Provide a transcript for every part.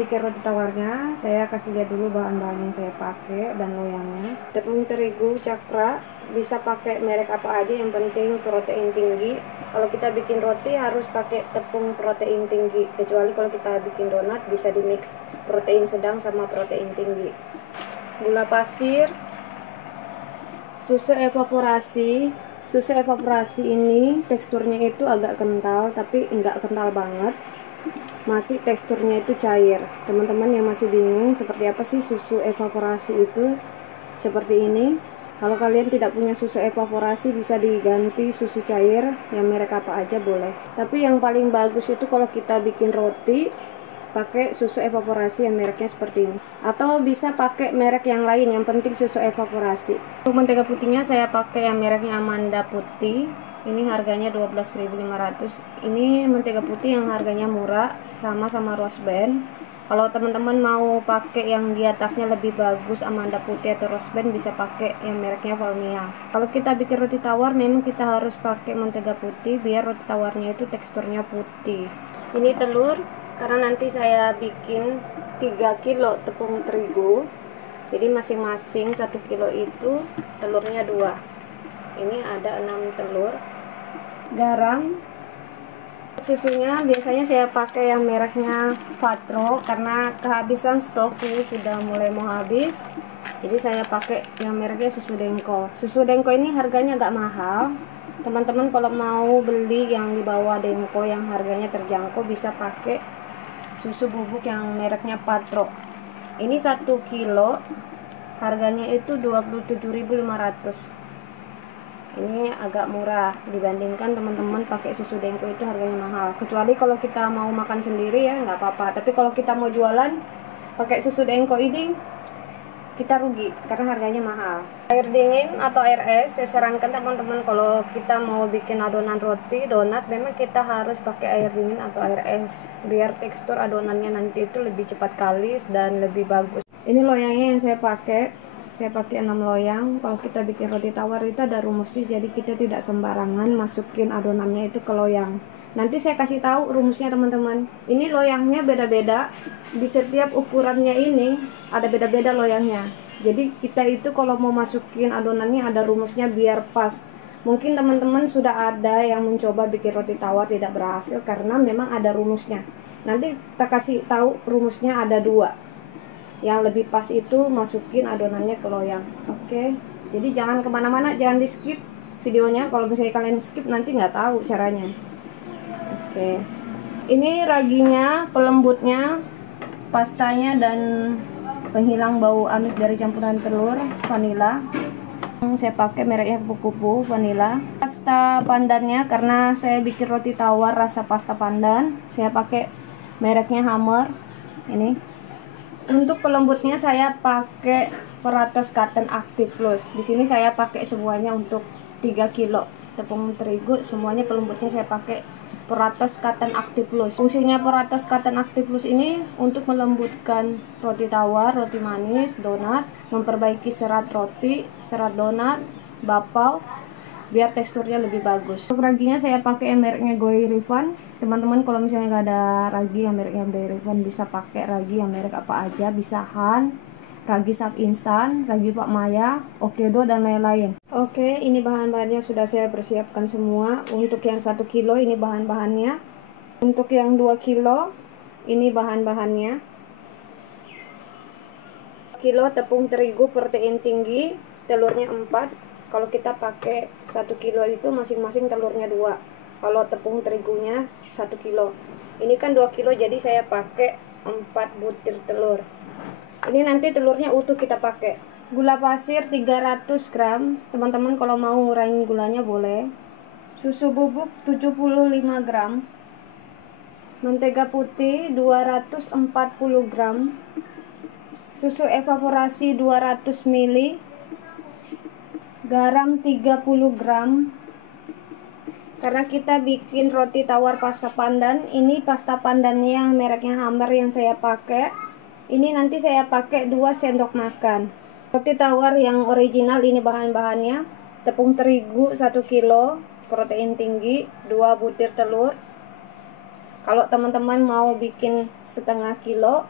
bikin roti tawarnya, saya kasih lihat dulu bahan-bahan yang saya pakai dan loyangnya. Tepung terigu cakra, bisa pakai merek apa aja, yang penting protein tinggi. Kalau kita bikin roti harus pakai tepung protein tinggi, kecuali kalau kita bikin donat bisa di mix protein sedang sama protein tinggi. Gula pasir, susu evaporasi. Susu evaporasi ini teksturnya itu agak kental, tapi enggak kental banget, masih teksturnya itu cair. Teman-teman yang masih bingung seperti apa sih susu evaporasi itu, seperti ini. Kalau kalian tidak punya susu evaporasi, bisa diganti susu cair yang merek apa aja boleh. Tapi yang paling bagus itu kalau kita bikin roti pakai susu evaporasi yang mereknya seperti ini, atau bisa pakai merek yang lain, yang penting susu evaporasi. Untuk mentega putihnya saya pakai yang mereknya Amanda Putih. Ini harganya 12.500. Ini mentega putih yang harganya murah, sama Rose Band. Kalau teman-teman mau pakai yang di atasnya lebih bagus, Amanda Putih atau Rose Band, bisa pakai yang mereknya Valmia. Kalau kita bikin roti tawar memang kita harus pakai mentega putih biar roti tawarnya itu teksturnya putih. Ini telur, karena nanti saya bikin 3 kilo tepung terigu, jadi masing-masing 1 kilo itu telurnya 2. Ini ada 6 telur. Garam, susunya biasanya saya pakai yang mereknya Fatro karena kehabisan stok, ini sudah mulai mau habis, jadi saya pakai yang mereknya susu Denko. Susu Denko ini harganya agak mahal. Teman-teman kalau mau beli yang di bawah Denko yang harganya terjangkau, bisa pakai susu bubuk yang mereknya Patro. Ini 1 kilo harganya itu 27.500. Ini agak murah dibandingkan teman-teman pakai susu Denko, itu harganya mahal. Kecuali kalau kita mau makan sendiri ya nggak apa-apa, tapi kalau kita mau jualan pakai susu Denko ini kita rugi karena harganya mahal. Air dingin atau air es, saya sarankan teman-teman kalau kita mau bikin adonan roti donat memang kita harus pakai air dingin atau air es biar tekstur adonannya nanti itu lebih cepat kalis dan lebih bagus. Ini loyangnya yang saya pakai 6 loyang. Kalau kita bikin roti tawar itu ada rumusnya, jadi kita tidak sembarangan masukin adonannya itu ke loyang. Nanti saya kasih tahu rumusnya teman-teman. Ini loyangnya beda-beda, di setiap ukurannya ini ada beda-beda loyangnya. Jadi kita itu kalau mau masukin adonannya ada rumusnya biar pas. Mungkin teman-teman sudah ada yang mencoba bikin roti tawar tidak berhasil karena memang ada rumusnya. Nanti kita kasih tahu rumusnya, ada 2. Yang lebih pas itu masukin adonannya ke loyang. Oke, jadi jangan kemana-mana, jangan di skip videonya. Kalau misalnya kalian skip nanti nggak tahu caranya. Oke, ini raginya, pelembutnya, pastanya, dan penghilang bau amis dari campuran telur vanila. Saya pakai mereknya kupu-kupu vanila. Pasta pandannya, karena saya bikin roti tawar rasa pasta pandan, saya pakai mereknya Hammer. Ini untuk pelembutnya saya pakai Peratas Cotton Active Plus. Di sini saya pakai semuanya untuk 3 kilo tepung terigu, semuanya pelembutnya saya pakai Peratas Cotton Active Plus. Fungsinya Peratas Cotton Active Plus ini untuk melembutkan roti tawar, roti manis, donat, memperbaiki serat roti, serat donat, bapau, biar teksturnya lebih bagus. Untuk raginya saya pakai yang mereknya Goirivan. Teman-teman kalau misalnya nggak ada ragi yang mereknya Goirivan, bisa pakai ragi yang merek apa aja, bisa Han, ragi sap instan, ragi Pak Maya, Okedo, dan lain-lain. Oke, ini bahan-bahannya sudah saya persiapkan semua. Untuk yang 1 kilo ini bahan-bahannya. Untuk yang 2 kilo ini bahan-bahannya. Kilo tepung terigu protein tinggi, telurnya 4. Kalau kita pakai 1 kilo itu masing-masing telurnya 2. Kalau tepung terigunya 1 kilo. Ini kan 2 kilo, jadi saya pakai 4 butir telur. Ini nanti telurnya utuh kita pakai. Gula pasir 300 gram. Teman-teman kalau mau ngurangin gulanya boleh. Susu bubuk 75 gram. Mentega putih 240 gram. Susu evaporasi 200 ml. Garam 30 gram. Karena kita bikin roti tawar pasta pandan, ini pasta pandannya yang mereknya Hammer yang saya pakai. Ini nanti saya pakai 2 sendok makan. Roti tawar yang original ini bahan-bahannya. Tepung terigu 1 kilo, protein tinggi, 2 butir telur. Kalau teman-teman mau bikin setengah kilo,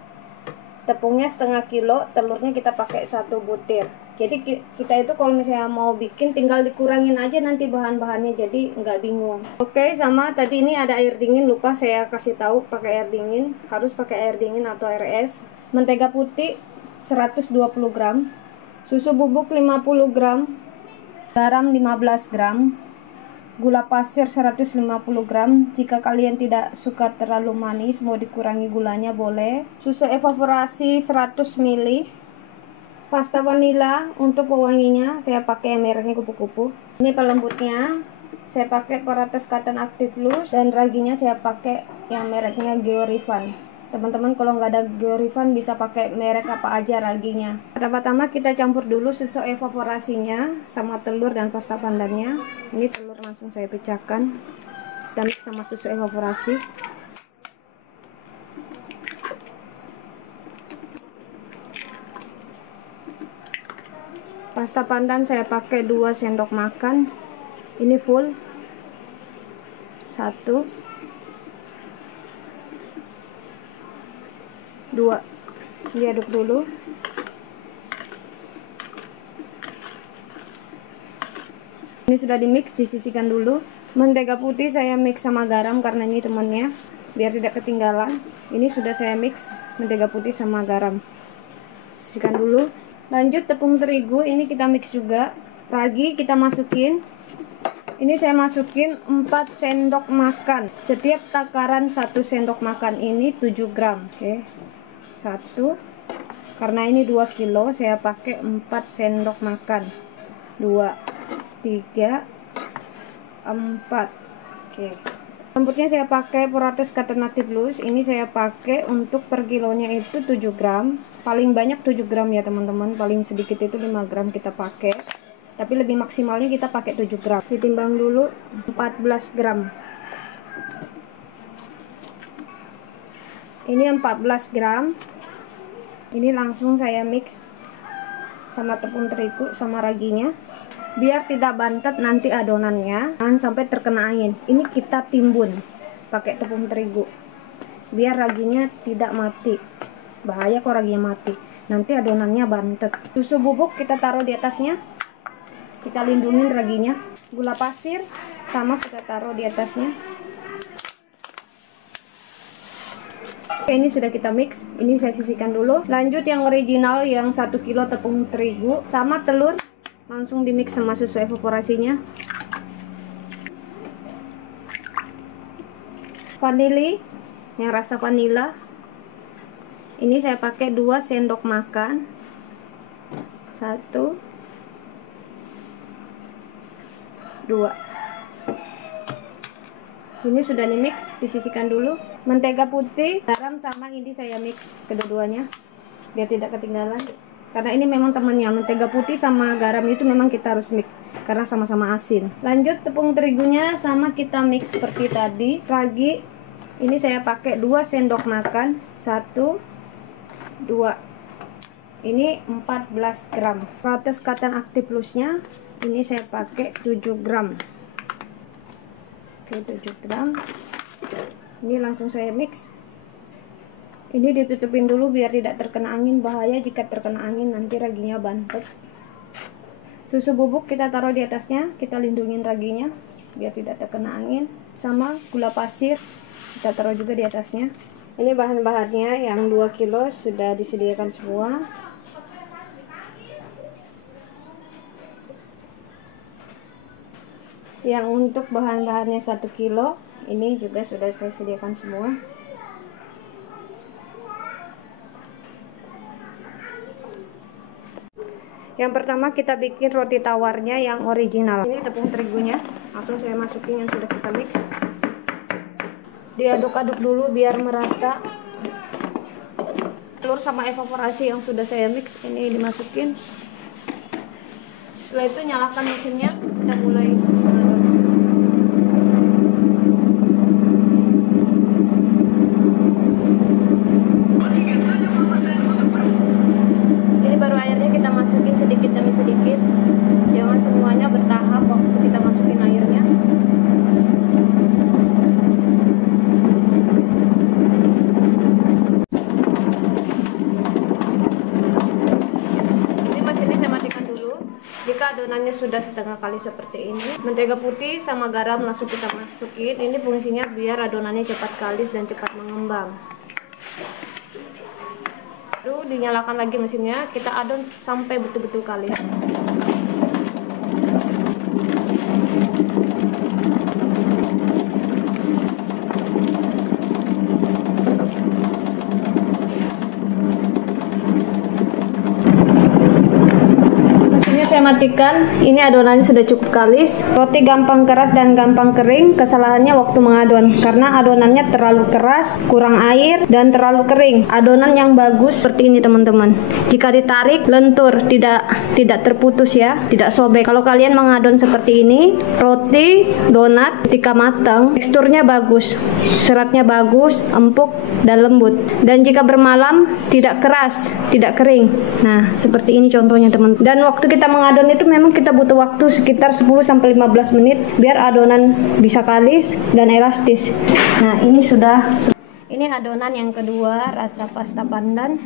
tepungnya setengah kilo, telurnya kita pakai 1 butir. Jadi kita itu kalau misalnya mau bikin tinggal dikurangin aja nanti bahan-bahannya, jadi nggak bingung. Oke, sama tadi ini ada air dingin, lupa saya kasih tahu pakai air dingin, harus pakai air dingin atau air es. Mentega putih 120 gram, susu bubuk 50 gram, garam 15 gram, gula pasir 150 gram. Jika kalian tidak suka terlalu manis, mau dikurangi gulanya boleh. Susu evaporasi 100 ml. Pasta vanila untuk pewanginya saya pakai yang mereknya kupu-kupu. Ini pelembutnya saya pakai Parates Cotton Active Loose, dan raginya saya pakai yang mereknya Georifan. Teman-teman kalau nggak ada Georifan bisa pakai merek apa aja raginya. Pertama-tama kita campur dulu susu evaporasinya sama telur dan pasta pandannya. Ini telur langsung saya pecahkan dan mix sama susu evaporasi. Pasta pandan saya pakai 2 sendok makan. Ini full 1 2. Diaduk dulu. Ini sudah di mix, disisihkan dulu. Mentega putih saya mix sama garam karena ini temannya, biar tidak ketinggalan. Ini sudah saya mix mentega putih sama garam. Sisihkan dulu. Lanjut tepung terigu, ini kita mix juga. Ragi kita masukin. Ini saya masukin 4 sendok makan. Setiap takaran 1 sendok makan ini 7 gram. Oke. 1. Karena ini 2 kilo, saya pakai 4 sendok makan. 2, 3, 4. Oke. Lembutnya saya pakai Parates Cotton Active Loose. Ini saya pakai untuk per kilonya itu 7 gram. Paling banyak 7 gram ya teman-teman. Paling sedikit itu 5 gram kita pakai. Tapi lebih maksimalnya kita pakai 7 gram. Ditimbang dulu 14 gram. Ini 14 gram. Ini langsung saya mix sama tepung terigu sama raginya. Biar tidak bantet nanti adonannya, jangan sampai terkena angin. Ini kita timbun pakai tepung terigu biar raginya tidak mati. Bahaya kalau raginya mati, nanti adonannya bantet. Susu bubuk kita taruh di atasnya, kita lindungin raginya. Gula pasir sama kita taruh di atasnya. Oke, ini sudah kita mix. Ini saya sisihkan dulu. Lanjut yang original yang 1 kilo tepung terigu sama telur, langsung di mix sama susu evaporasinya. Vanili yang rasa vanila, ini saya pakai 2 sendok makan. 1, 2. Ini sudah di mix, disisihkan dulu. Mentega putih, garam sama ini saya mix kedua-duanya biar tidak ketinggalan. Karena ini memang temannya, mentega putih sama garam itu memang kita harus mix karena sama-sama asin. Lanjut tepung terigunya sama kita mix seperti tadi. Ragi ini saya pakai 2 sendok makan. 1, 2. Ini 14 gram. Parates Cotton Active Loose-nya ini saya pakai 7 gram. Oke, 7 gram. Ini langsung saya mix. Ini ditutupin dulu biar tidak terkena angin. Bahaya jika terkena angin nanti raginya bantet. Susu bubuk kita taruh di atasnya, kita lindungin raginya biar tidak terkena angin. Sama gula pasir kita taruh juga di atasnya. Ini bahan-bahannya yang 2 kilo sudah disediakan semua. Yang untuk bahan-bahannya 1 kilo ini juga sudah saya sediakan semua. Yang pertama kita bikin roti tawarnya yang original. Ini tepung terigunya, langsung saya masukin yang sudah kita mix. Diaduk-aduk dulu biar merata. Telur sama evaporasi yang sudah saya mix ini dimasukin. Setelah itu nyalakan mesinnya, kita mulai mengaduk. Ini baru airnya kita masukin sedikit demi sedikit, jangan semuanya bertahap waktu kita masukin airnya. adonannya sudah setengah kali seperti ini. Mentega putih sama garam langsung kita masukin. Ini fungsinya biar adonannya cepat kalis dan cepat mengembang. Lalu dinyalakan lagi mesinnya, kita adon sampai betul-betul kalis. Saya matikan. Ini adonannya sudah cukup kalis. Roti gampang keras dan gampang kering. Kesalahannya waktu mengadon, karena adonannya terlalu keras, kurang air, dan terlalu kering. Adonan yang bagus seperti ini teman-teman. Jika ditarik lentur, tidak terputus ya, tidak sobek. Kalau kalian mengadon seperti ini, roti donat jika matang teksturnya bagus, seratnya bagus, empuk dan lembut. Dan jika bermalam tidak keras, tidak kering. Nah, seperti ini contohnya teman-teman. Dan waktu kita mengadon itu memang kita butuh waktu sekitar 10-15 menit biar adonan bisa kalis dan elastis. Nah, ini adonan yang kedua, rasa pasta pandan.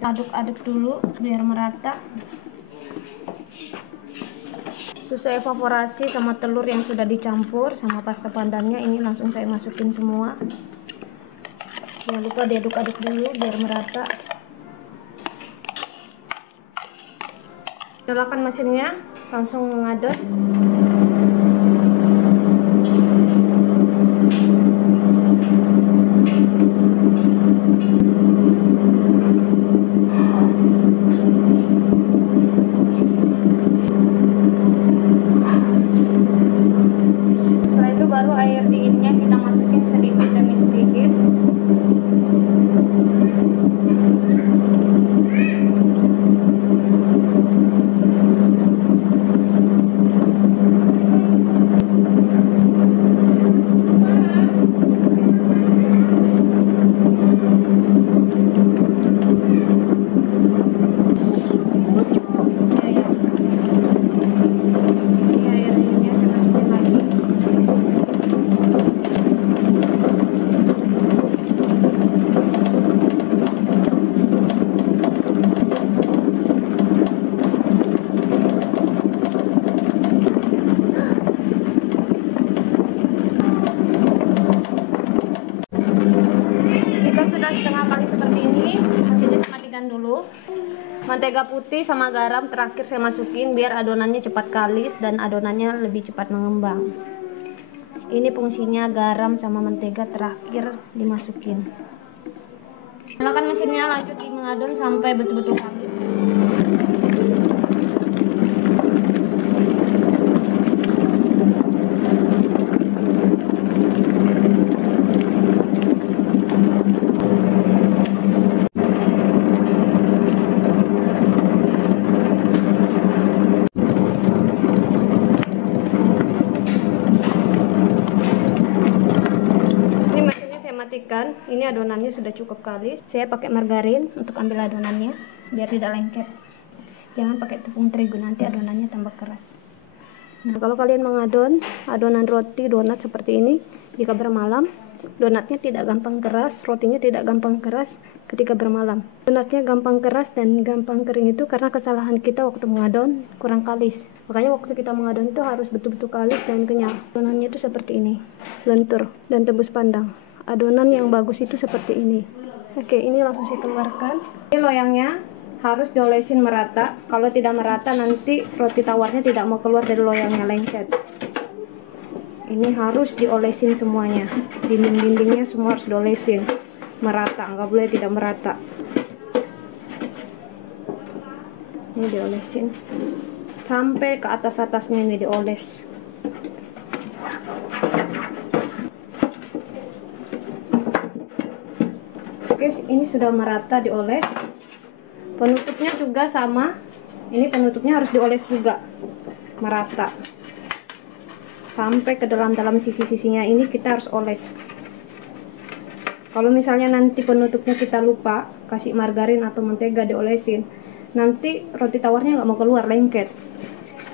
Aduk-aduk dulu biar merata. Susu evaporasi sama telur yang sudah dicampur sama pasta pandannya ini langsung saya masukin semua. Jangan lupa diaduk-aduk dulu biar merata. Nyalakan mesinnya, langsung mengadon. Setelah itu baru air dinginnya kita masukin sedikit demi sedikit. Dulu mentega putih sama garam terakhir saya masukin biar adonannya cepat kalis dan adonannya lebih cepat mengembang. Ini fungsinya garam sama mentega terakhir dimasukin. Nyalakan mesinnya, lanjut mengadon sampai betul-betul kalis. Ini adonannya sudah cukup kalis. Saya pakai margarin untuk ambil adonannya biar tidak lengket. Jangan pakai tepung terigu, nanti adonannya tambah keras. Nah, kalau kalian mengadon adonan roti donat seperti ini, jika bermalam donatnya tidak gampang keras, rotinya tidak gampang keras ketika bermalam. Donatnya gampang keras dan gampang kering itu karena kesalahan kita waktu mengadon kurang kalis. Makanya waktu kita mengadon itu harus betul-betul kalis dan kenyal. Adonannya itu seperti ini, lentur dan tembus pandang. Adonan yang bagus itu seperti ini. Oke, ini langsung saya keluarkan. Ini loyangnya harus diolesin merata. Kalau tidak merata nanti roti tawarnya tidak mau keluar dari loyangnya, lengket. Ini harus diolesin semuanya. Dinding-dindingnya semua harus diolesin merata, nggak boleh tidak merata. Ini diolesin sampai ke atas-atasnya, ini dioles. Oke, ini sudah merata dioles. Penutupnya juga sama. Ini penutupnya harus dioles juga merata. Sampai ke dalam sisi-sisinya ini kita harus oles. Kalau misalnya nanti penutupnya kita lupa kasih margarin atau mentega diolesin, nanti roti tawarnya nggak mau keluar, lengket.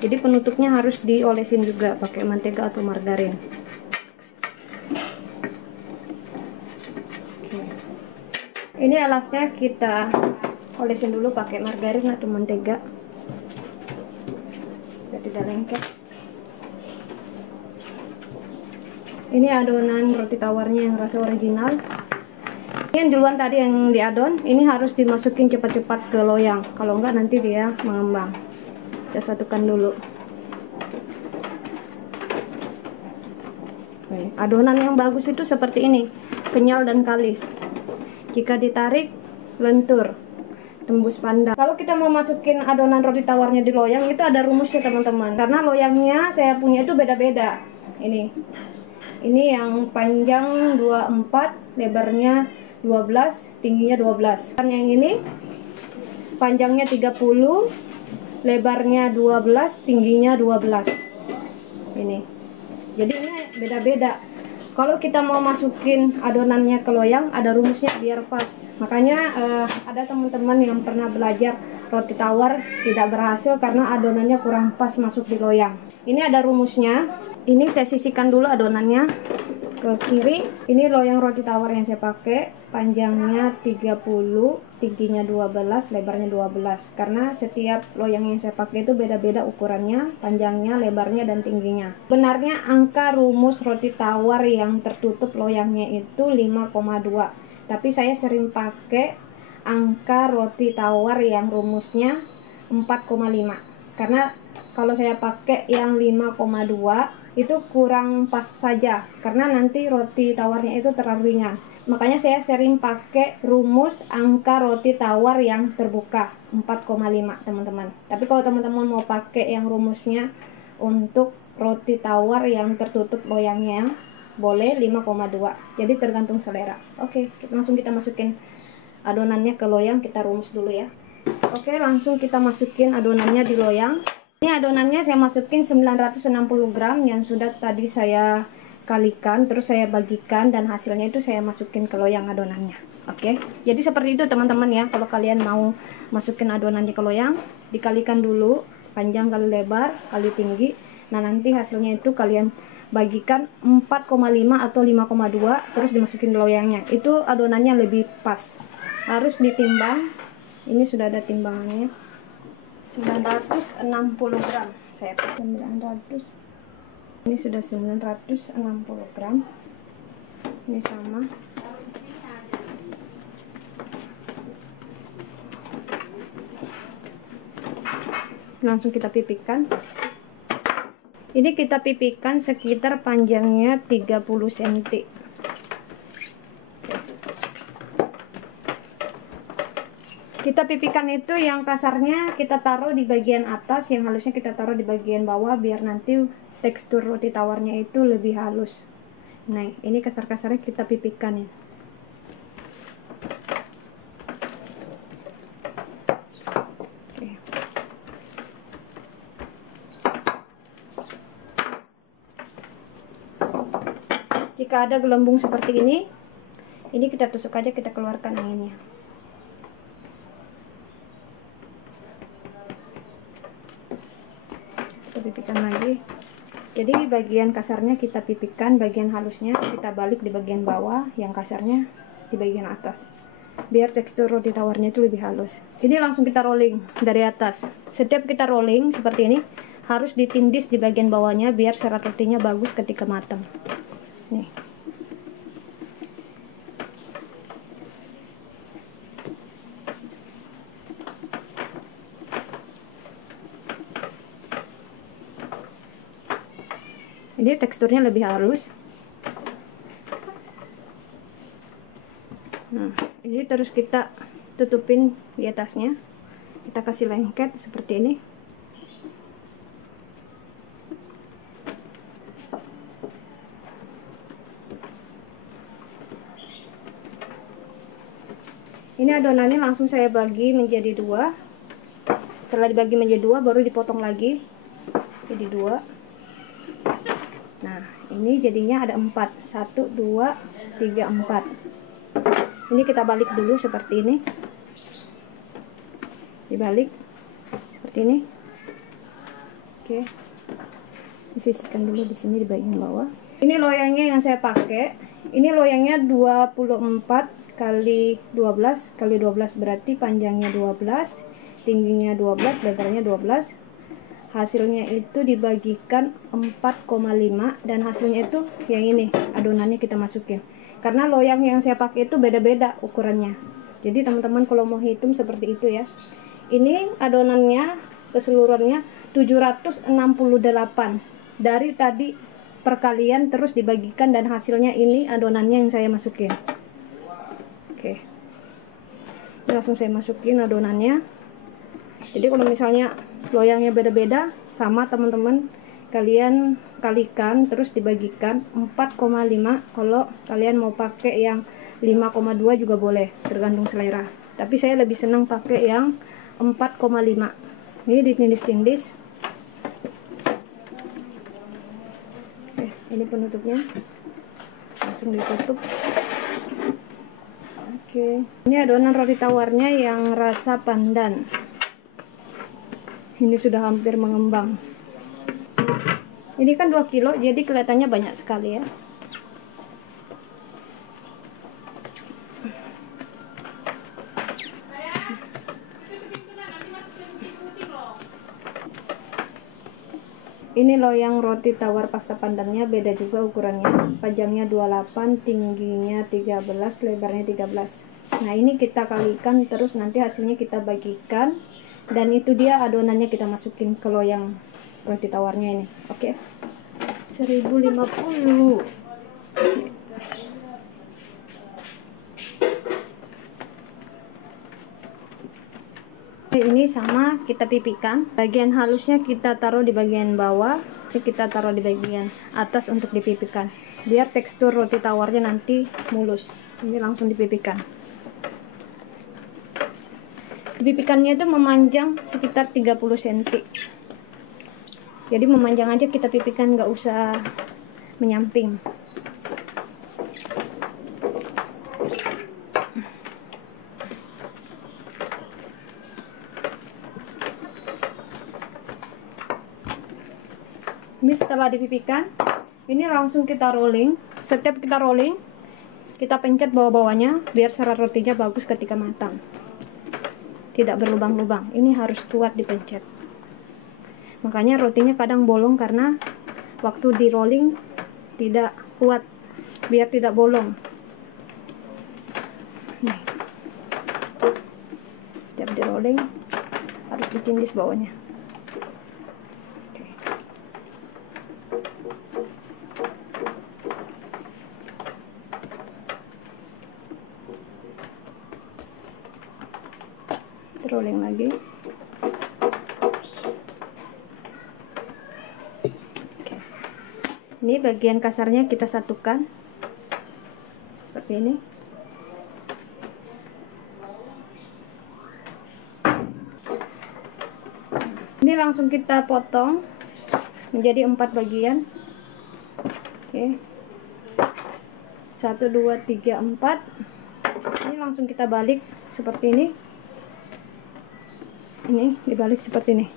Jadi penutupnya harus diolesin juga pakai mentega atau margarin. Ini alasnya kita Olesin dulu pakai margarin atau mentega biar tidak lengket. Ini adonan roti tawarnya yang rasa original. Ini yang duluan tadi yang diadon, ini harus dimasukin cepat-cepat ke loyang, kalau enggak nanti dia mengembang. Kita satukan dulu. Nih, adonan yang bagus itu seperti ini, kenyal dan kalis. Jika ditarik, lentur, tembus pandang. Kalau kita mau masukin adonan roti tawarnya di loyang, itu ada rumusnya teman-teman. Karena loyangnya saya punya itu beda-beda. Ini yang panjang 24, lebarnya 12, tingginya 12. Dan yang ini panjangnya 30, lebarnya 12, tingginya 12. Ini. Jadi ini beda-beda. Kalau kita mau masukin adonannya ke loyang, ada rumusnya biar pas. Makanya ada teman-teman yang pernah belajar roti tawar tidak berhasil karena adonannya kurang pas masuk di loyang. Ini ada rumusnya. Ini saya sisihkan dulu adonannya ke kiri. Ini loyang roti tawar yang saya pakai, panjangnya 30, tingginya 12, lebarnya 12. Karena setiap loyang yang saya pakai itu beda-beda ukurannya, panjangnya, lebarnya, dan tingginya. Benarnya angka rumus roti tawar yang tertutup loyangnya itu 5,2. Tapi saya sering pakai angka roti tawar yang rumusnya 4,5. Karena kalau saya pakai yang 5,2 itu kurang pas saja, karena nanti roti tawarnya itu terlalu ringan. Makanya saya sering pakai rumus angka roti tawar yang terbuka 4,5 teman-teman. Tapi kalau teman-teman mau pakai yang rumusnya untuk roti tawar yang tertutup loyangnya, boleh 5,2. Jadi tergantung selera. Oke, langsung kita masukin adonannya ke loyang. Kita rumus dulu ya. Oke, langsung kita masukin adonannya di loyang. Ini adonannya saya masukin 960 gram yang sudah tadi saya kalikan, terus saya bagikan, dan hasilnya itu saya masukin ke loyang adonannya. Oke, jadi seperti itu teman-teman ya. Kalau kalian mau masukin adonannya ke loyang, dikalikan dulu panjang kali lebar kali tinggi. Nah, nanti hasilnya itu kalian bagikan 4,5 atau 5,2, terus dimasukin ke loyangnya. Itu adonannya lebih pas. Harus ditimbang. Ini sudah ada timbangannya. 960 gram saya pakai 900. Ini sudah 960 gram. Ini sama. Langsung kita pipihkan. Ini kita pipihkan sekitar panjangnya 30 cm. Kita pipihkan itu yang kasarnya kita taruh di bagian atas, yang halusnya kita taruh di bagian bawah, biar nanti tekstur roti tawarnya itu lebih halus. Nah, ini kasar-kasarnya kita pipihkan ya. Oke. Jika ada gelembung seperti ini kita tusuk aja, kita keluarkan anginnya. Pipihkan lagi. Jadi bagian kasarnya kita pipihkan, bagian halusnya kita balik di bagian bawah, yang kasarnya di bagian atas, biar tekstur roti tawarnya itu lebih halus. Ini langsung kita rolling dari atas. Setiap kita rolling seperti ini harus ditindis di bagian bawahnya biar serat rotinya bagus ketika matang. Nih. Ini teksturnya lebih halus. Nah, ini terus kita tutupin di atasnya. Kita kasih lengket seperti ini. Ini adonannya langsung saya bagi menjadi dua. Setelah dibagi menjadi dua, baru dipotong lagi jadi dua. Nah, ini jadinya ada 4. 1, 2, 3, 4. Ini kita balik dulu seperti ini. Dibalik seperti ini. Oke. Disisihkan dulu di sini di bagian bawah. Ini loyangnya yang saya pakai. Ini loyangnya 24 kali 12 kali 12 berarti panjangnya 12, tingginya 12, lebarnya 12. Hasilnya itu dibagikan 4,5 dan hasilnya itu yang ini, adonannya kita masukin. Karena loyang yang saya pakai itu beda-beda ukurannya. Jadi teman-teman kalau mau hitung seperti itu ya. Ini adonannya keseluruhannya 768. Dari tadi perkalian terus dibagikan dan hasilnya ini adonannya yang saya masukin. Oke. Ini langsung saya masukin adonannya. Jadi kalau misalnya loyangnya beda-beda, sama teman-teman kalian kalikan terus dibagikan 4,5. Kalau kalian mau pakai yang 5,2 juga boleh, tergantung selera. Tapi saya lebih senang pakai yang 4,5. Ini ditindis-tindis. Oke, ini penutupnya. Langsung ditutup. Oke, ini adonan roti tawarnya yang rasa pandan. Ini sudah hampir mengembang. Ini kan 2 kilo, jadi kelihatannya banyak sekali ya. Ini loyang roti tawar pasta pandannya beda juga ukurannya. Panjangnya 28, tingginya 13, lebarnya 13. Nah, ini kita kalikan terus nanti hasilnya kita bagikan. Dan itu dia adonannya kita masukin ke loyang roti tawarnya ini. Oke. 1050. Ini sama kita pipikan. Bagian halusnya kita taruh di bagian bawah, kita taruh di bagian atas untuk dipipikan. Biar tekstur roti tawarnya nanti mulus. Ini langsung dipipikan. Pipikannya itu memanjang sekitar 30 cm. Jadi memanjang aja kita pipikan, nggak usah menyamping. Ini setelah dipipikan, ini langsung kita rolling. Setiap kita rolling, kita pencet bawah-bawahnya biar serat rotinya bagus ketika matang. Tidak berlubang-lubang. Ini harus kuat dipencet. Makanya rotinya kadang bolong karena waktu di rolling tidak kuat, biar tidak bolong. Nih. Setiap di rolling harus ditindis bawahnya. Rolling lagi. Oke. Ini bagian kasarnya kita satukan seperti ini. Ini langsung kita potong menjadi 4 bagian. Oke. 1 2 3 4. Ini langsung kita balik seperti ini. Ini dibalik seperti ini.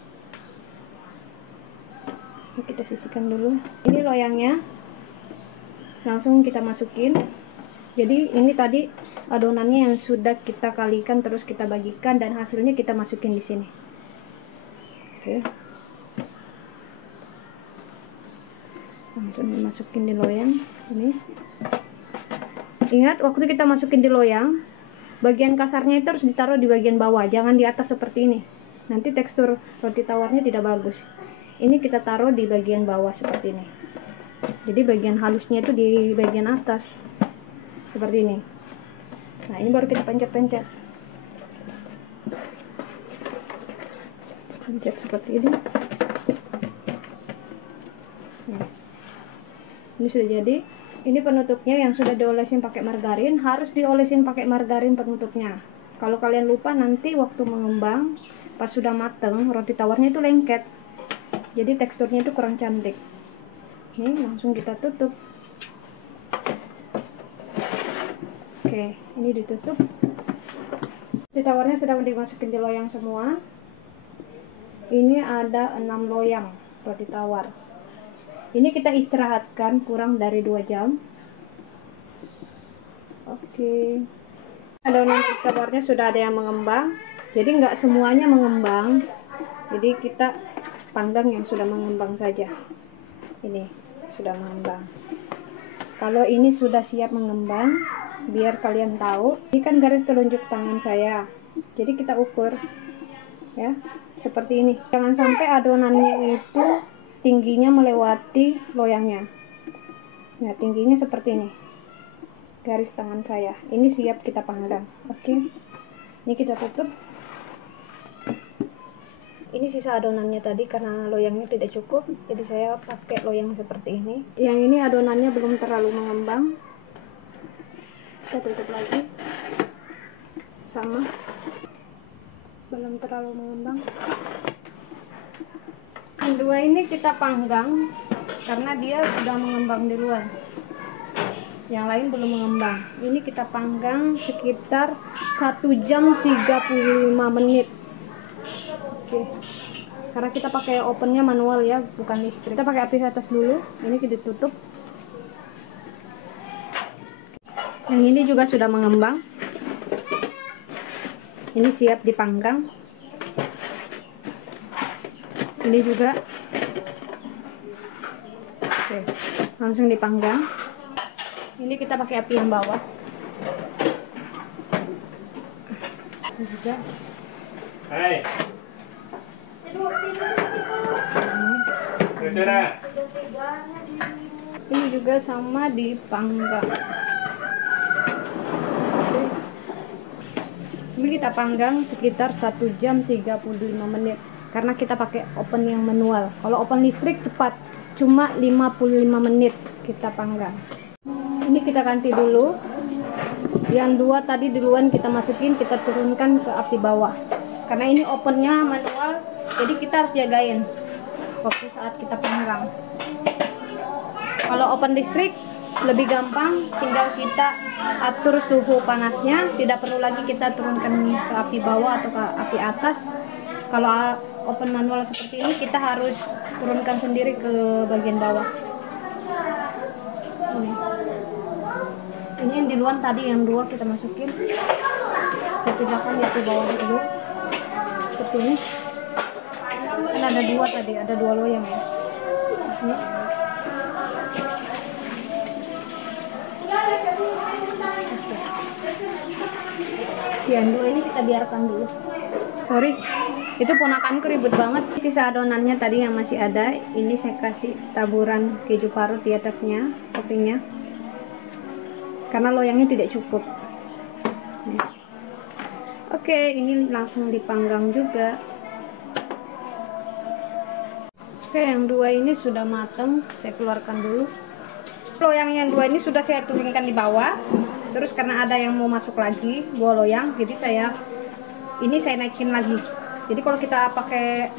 Kita sisihkan dulu. Ini loyangnya langsung kita masukin. Jadi ini tadi adonannya yang sudah kita kalikan terus kita bagikan dan hasilnya kita masukin di sini. Oke. Langsung dimasukin di loyang ini. Ingat waktu kita masukin di loyang, bagian kasarnya itu harus ditaruh di bagian bawah, jangan di atas seperti ini. Nanti tekstur roti tawarnya tidak bagus. Ini kita taruh di bagian bawah seperti ini. Jadi bagian halusnya itu di bagian atas. Seperti ini. Nah, ini baru kita pencet-pencet. Pencet seperti ini. Nah, ini sudah jadi. Ini penutupnya yang sudah diolesin pakai margarin. Harus diolesin pakai margarin penutupnya. Kalau kalian lupa nanti waktu mengembang, pas sudah mateng, roti tawarnya itu lengket. Jadi teksturnya itu kurang cantik. Ini langsung kita tutup. Oke, ini ditutup. Roti tawarnya sudah dimasukin di loyang semua. Ini ada 6 loyang roti tawar. Ini kita istirahatkan kurang dari 2 jam. Oke. Adonan telurnya sudah ada yang mengembang, jadi nggak semuanya mengembang, jadi kita panggang yang sudah mengembang saja. Ini sudah mengembang. Kalau ini sudah siap mengembang, biar kalian tahu, ini kan garis telunjuk tangan saya, jadi kita ukur ya seperti ini. Jangan sampai adonannya itu tingginya melewati loyangnya. Nah, tingginya seperti ini, garis tangan saya. Ini siap kita panggang. Oke, ini kita tutup. Ini sisa adonannya tadi, karena loyangnya tidak cukup, jadi saya pakai loyang seperti ini. Yang ini adonannya belum terlalu mengembang, kita tutup lagi. Sama, belum terlalu mengembang. Yang dua ini kita panggang karena dia sudah mengembang di luar, yang lain belum mengembang. Ini kita panggang sekitar 1 jam 35 menit. Oke, karena kita pakai ovennya manual ya, bukan listrik. Kita pakai api atas dulu. Ini kita tutup. Yang ini juga sudah mengembang. Ini siap dipanggang. Ini juga. Oke, langsung dipanggang. Ini kita pakai api yang bawah. Ini juga. Hai. Ini juga sama dipanggang. Ini kita panggang sekitar 1 jam 35 menit karena kita pakai oven yang manual. Kalau oven listrik cepat, cuma 55 menit kita panggang. Ini kita ganti dulu. Yang dua tadi duluan kita masukin, kita turunkan ke api bawah. Karena ini ovennya manual, jadi kita harus jagain waktu saat kita panggang. Kalau oven listrik lebih gampang, tinggal kita atur suhu panasnya, tidak perlu lagi kita turunkan ke api bawah atau ke api atas. Kalau oven manual seperti ini, kita harus turunkan sendiri ke bagian bawah. Ini yang di luar tadi, yang dua kita masukin. Saya pindahkan di api bawah dulu. Seperti ini. Ini ada dua tadi, ada dua loyang ya. Ini. Yang dua ini kita biarkan dulu. Sorry, itu ponakanku ribet banget. Sisa adonannya tadi yang masih ada, ini saya kasih taburan keju parut di atasnya, toppingnya, karena loyangnya tidak cukup. Oke, ini langsung dipanggang juga. Oke, yang dua ini sudah matang, saya keluarkan dulu. Loyang yang dua ini sudah saya turunkan di bawah. Terus karena ada yang mau masuk lagi buah loyang, jadi saya naikin lagi. Jadi kalau kita pakai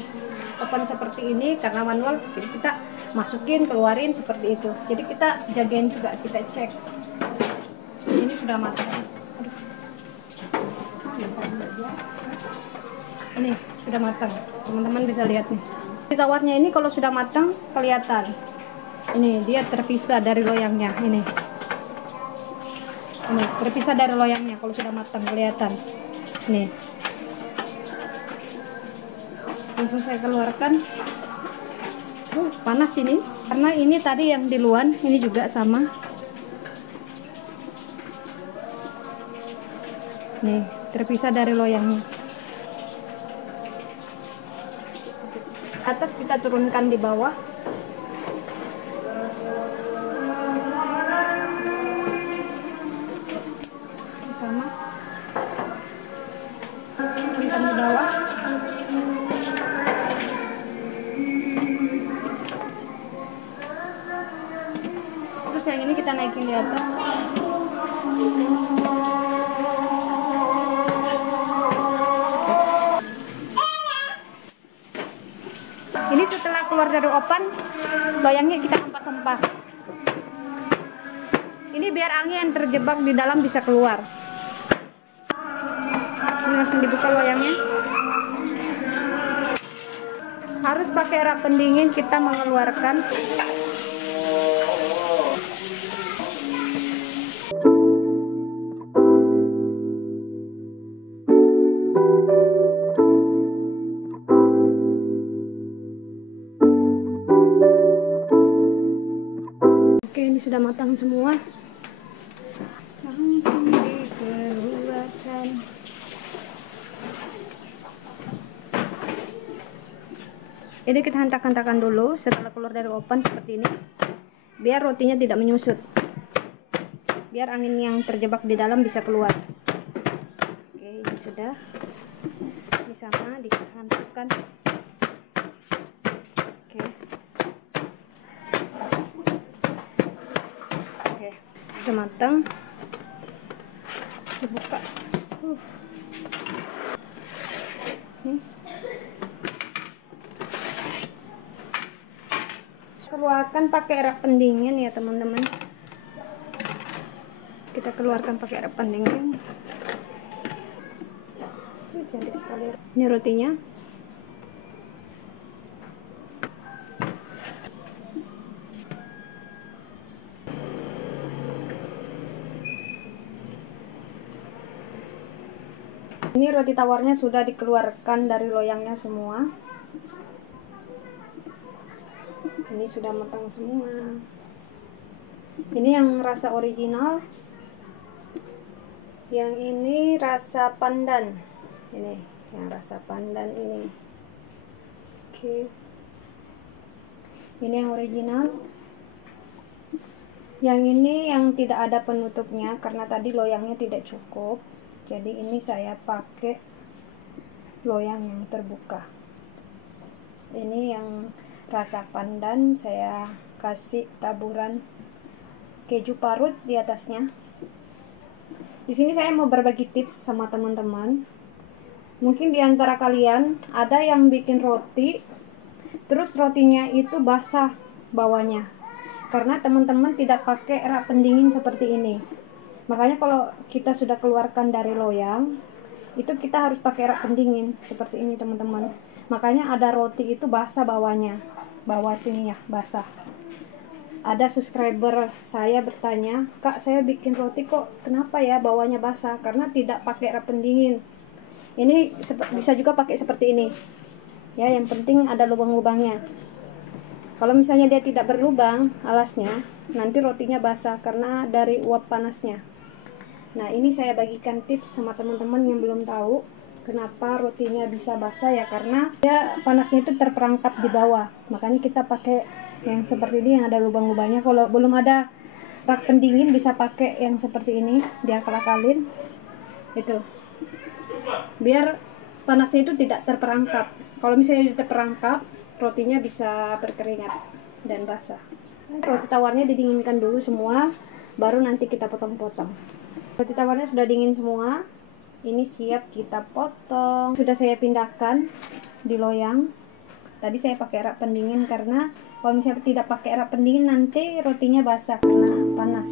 oven seperti ini karena manual, jadi kita masukin, keluarin seperti itu. Jadi kita jagain juga, kita cek. Ini sudah matang. Ini sudah matang, teman-teman bisa lihat nih. Tawarnya ini kalau sudah matang kelihatan. Ini dia terpisah dari loyangnya. Ini terpisah dari loyangnya kalau sudah matang, kelihatan. Nih, langsung saya keluarkan. Panas ini karena ini tadi yang di luar, ini juga sama. Nih, terpisah dari loyangnya. Atas kita turunkan di bawah. Sama. Turunkan di bawah. Terus yang ini kita naikin di atas. Ini setelah keluar dari oven, loyangnya kita hempas-hempas. Ini biar angin yang terjebak di dalam bisa keluar. Ini langsung dibuka loyangnya. Harus pakai rak pendingin kita mengeluarkan. Ini kita hentak-hentakan dulu setelah keluar dari oven seperti ini, biar rotinya tidak menyusut, biar angin yang terjebak di dalam bisa keluar. Oke, ini sudah. Ini sama dihantarkan. Oke. Oke, sudah matang. Dibuka. Nih. Keluarkan pakai rak pendingin ya teman-teman. Kita keluarkan pakai rak pendingin. Cantik sekali. Ini rotinya. Ini roti tawarnya sudah dikeluarkan dari loyangnya semua. Ini sudah matang semua. Ini yang rasa original. Yang ini rasa pandan. Ini yang rasa pandan ini. Oke. Ini yang original. Yang ini yang tidak ada penutupnya karena tadi loyangnya tidak cukup. Jadi ini saya pakai loyang yang terbuka. Ini yang rasa pandan, saya kasih taburan keju parut di atasnya. Di sini saya mau berbagi tips sama teman-teman. Mungkin di antara kalian ada yang bikin roti, terus rotinya itu basah bawahnya, karena teman-teman tidak pakai rak pendingin seperti ini. Makanya kalau kita sudah keluarkan dari loyang, itu kita harus pakai rak pendingin seperti ini teman-teman. Makanya ada roti itu basah bawahnya, bawah sininya basah. Ada subscriber saya bertanya, "Kak, saya bikin roti kok kenapa ya bawahnya basah?" Karena tidak pakai rak pendingin. Ini bisa juga pakai seperti ini. Ya, yang penting ada lubang-lubangnya. Kalau misalnya dia tidak berlubang alasnya, nanti rotinya basah karena dari uap panasnya. Nah, ini saya bagikan tips sama teman-teman yang belum tahu kenapa rotinya bisa basah ya, karena ya panasnya itu terperangkap di bawah. Makanya kita pakai yang seperti ini yang ada lubang-lubangnya. Kalau belum ada rak pendingin bisa pakai yang seperti ini, diakal-akalin. Itu. Biar panasnya itu tidak terperangkap. Kalau misalnya terperangkap, rotinya bisa berkeringat dan basah. Roti tawarnya didinginkan dulu semua, baru nanti kita potong-potong. Roti tawarnya sudah dingin semua. Ini siap kita potong. Sudah saya pindahkan di loyang. Tadi saya pakai rak pendingin karena kalau misalnya tidak pakai rak pendingin nanti rotinya basah karena panas.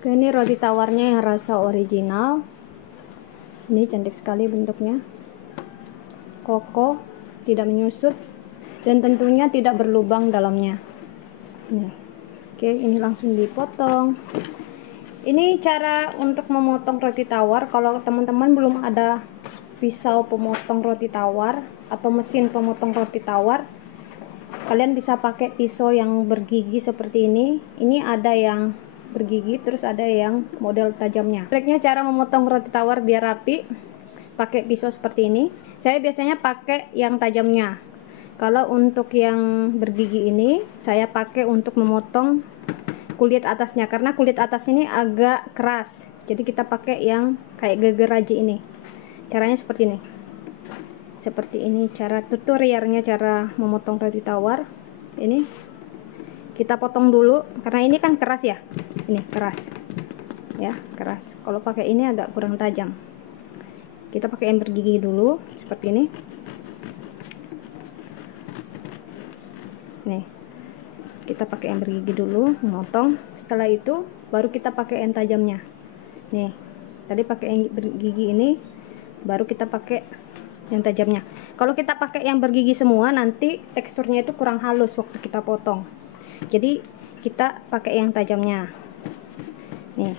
Oke, ini roti tawarnya yang rasa original. Ini cantik sekali bentuknya, kokoh, tidak menyusut, dan tentunya tidak berlubang dalamnya. Nih. Oke, ini langsung dipotong. Ini cara untuk memotong roti tawar. Kalau teman-teman belum ada pisau pemotong roti tawar atau mesin pemotong roti tawar, kalian bisa pakai pisau yang bergigi seperti ini. Ini ada yang bergigi, terus ada yang model tajamnya. Triknya cara memotong roti tawar biar rapi, pakai pisau seperti ini. Saya biasanya pakai yang tajamnya. Kalau untuk yang bergigi ini, saya pakai untuk memotong kulit atasnya, karena kulit atas ini agak keras. Jadi kita pakai yang kayak gegeraji ini. Caranya seperti ini. Seperti ini cara tutorialnya, cara memotong roti tawar. Ini kita potong dulu karena ini kan keras ya. Ini keras. Ya, keras. Kalau pakai ini agak kurang tajam. Kita pakai yang bergigi dulu seperti ini. Nih. Kita pakai yang bergigi dulu, memotong. Setelah itu baru kita pakai yang tajamnya. Nih. Tadi pakai yang bergigi ini, baru kita pakai yang tajamnya. Kalau kita pakai yang bergigi semua, nanti teksturnya itu kurang halus waktu kita potong. Jadi kita pakai yang tajamnya. Nih.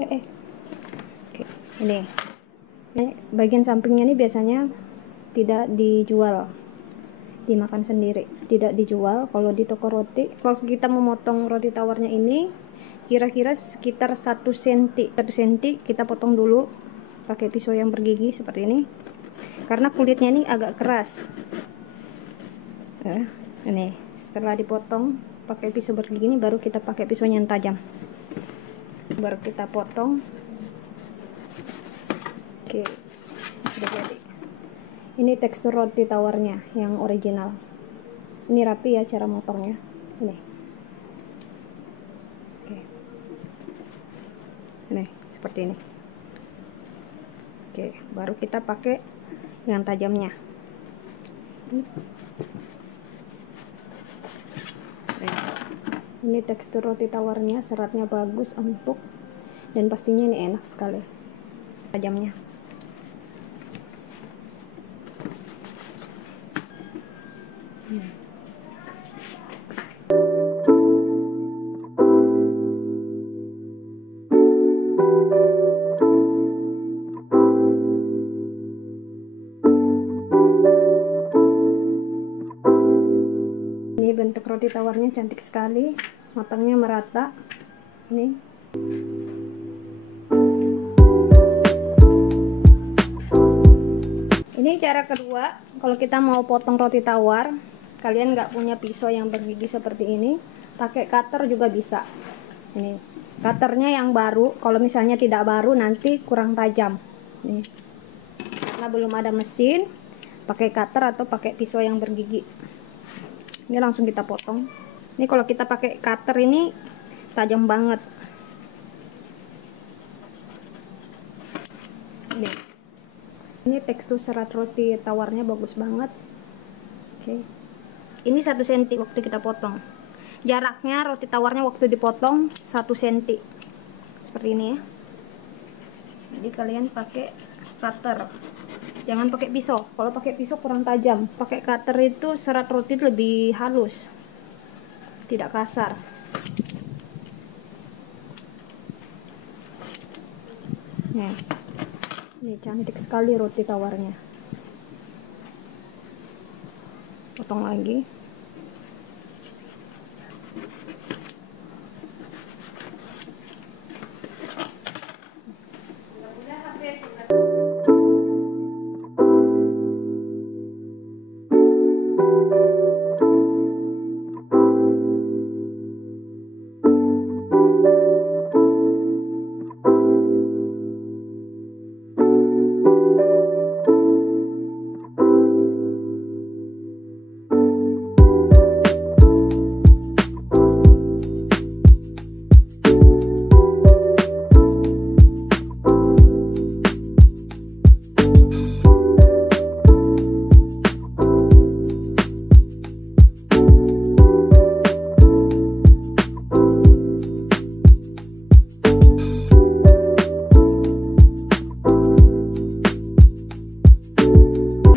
Oke. Ini. Bagian sampingnya ini biasanya tidak dijual, dimakan sendiri, tidak dijual. Kalau di toko roti, waktu kita memotong roti tawarnya ini kira-kira sekitar 1 cm kita potong dulu pakai pisau yang bergigi seperti ini, karena kulitnya ini agak keras. Ini setelah dipotong pakai pisau bergigi ini, baru kita pakai pisau yang tajam, baru kita potong. Oke, sudah jadi. Ini tekstur roti tawarnya yang original. Ini rapi ya cara motongnya. Ini. Oke. Ini seperti ini. Oke, baru kita pakai yang tajamnya. Ini tekstur roti tawarnya, seratnya bagus, empuk, dan pastinya ini enak sekali. Tajamnya. Ini bentuk roti tawarnya cantik sekali, matangnya merata. Ini cara kedua, kalau kita mau potong roti tawar, kalian nggak punya pisau yang bergigi seperti ini, pakai cutter juga bisa. Ini cutternya yang baru, kalau misalnya tidak baru nanti kurang tajam. Nih, karena belum ada mesin, pakai cutter atau pakai pisau yang bergigi. Ini langsung kita potong. Ini kalau kita pakai cutter ini tajam banget. Ini tekstur serat roti tawarnya bagus banget. Oke. Ini 1 cm waktu kita potong. Jaraknya roti tawarnya waktu dipotong 1 cm. Seperti ini ya. Jadi kalian pakai cutter. Jangan pakai pisau. Kalau pakai pisau kurang tajam. Pakai cutter itu serat roti lebih halus. Tidak kasar. Nih. Ini cantik sekali roti tawarnya. Potong lagi.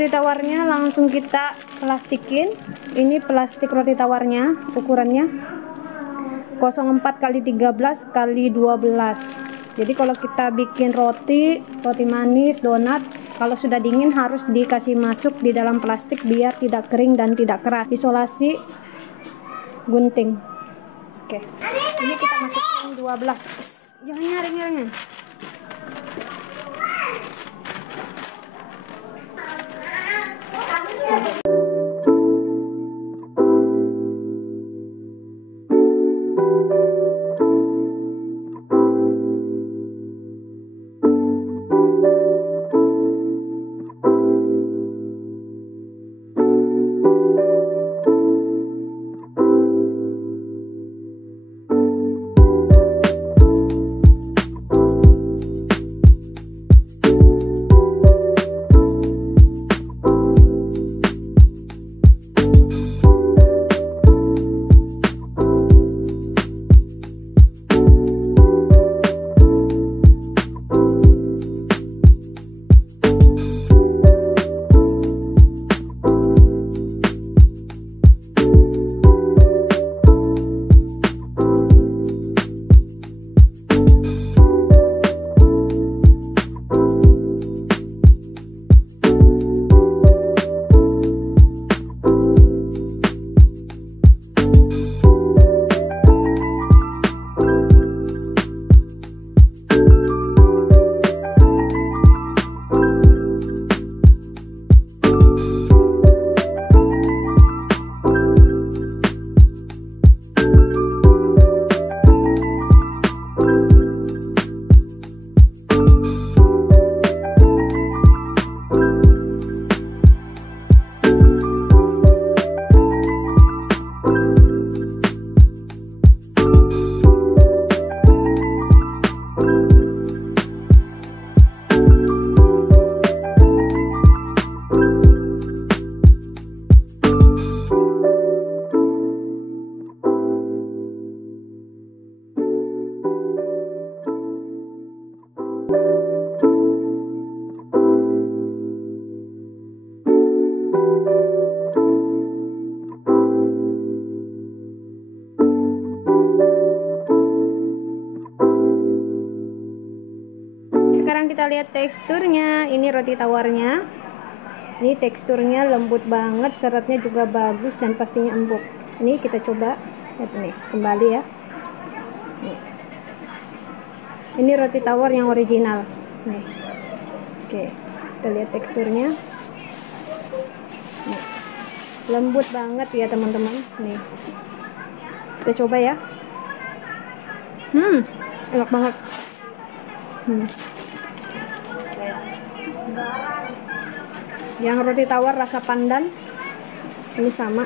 Tawarnya langsung kita plastikin. Ini plastik roti tawarnya, ukurannya 04x13x12. Jadi kalau kita bikin roti manis, donat, kalau sudah dingin harus dikasih masuk di dalam plastik biar tidak kering dan tidak keras. Isolasi gunting. Oke. Ini kita masukin 12. Jangan nyaring-nyaring. kita lihat teksturnya. Ini roti tawarnya. Ini teksturnya lembut banget, seratnya juga bagus dan pastinya empuk. Ini kita coba, lihat nih, kembali ya. Ini roti tawar yang original. Nih. Oke, kita lihat teksturnya. Nih. Lembut banget ya teman-teman. Nih. Kita coba ya. Enak banget. Yang roti tawar rasa pandan ini sama.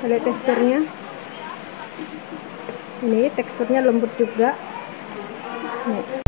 Lihat teksturnya. Ini teksturnya lembut juga. Nih.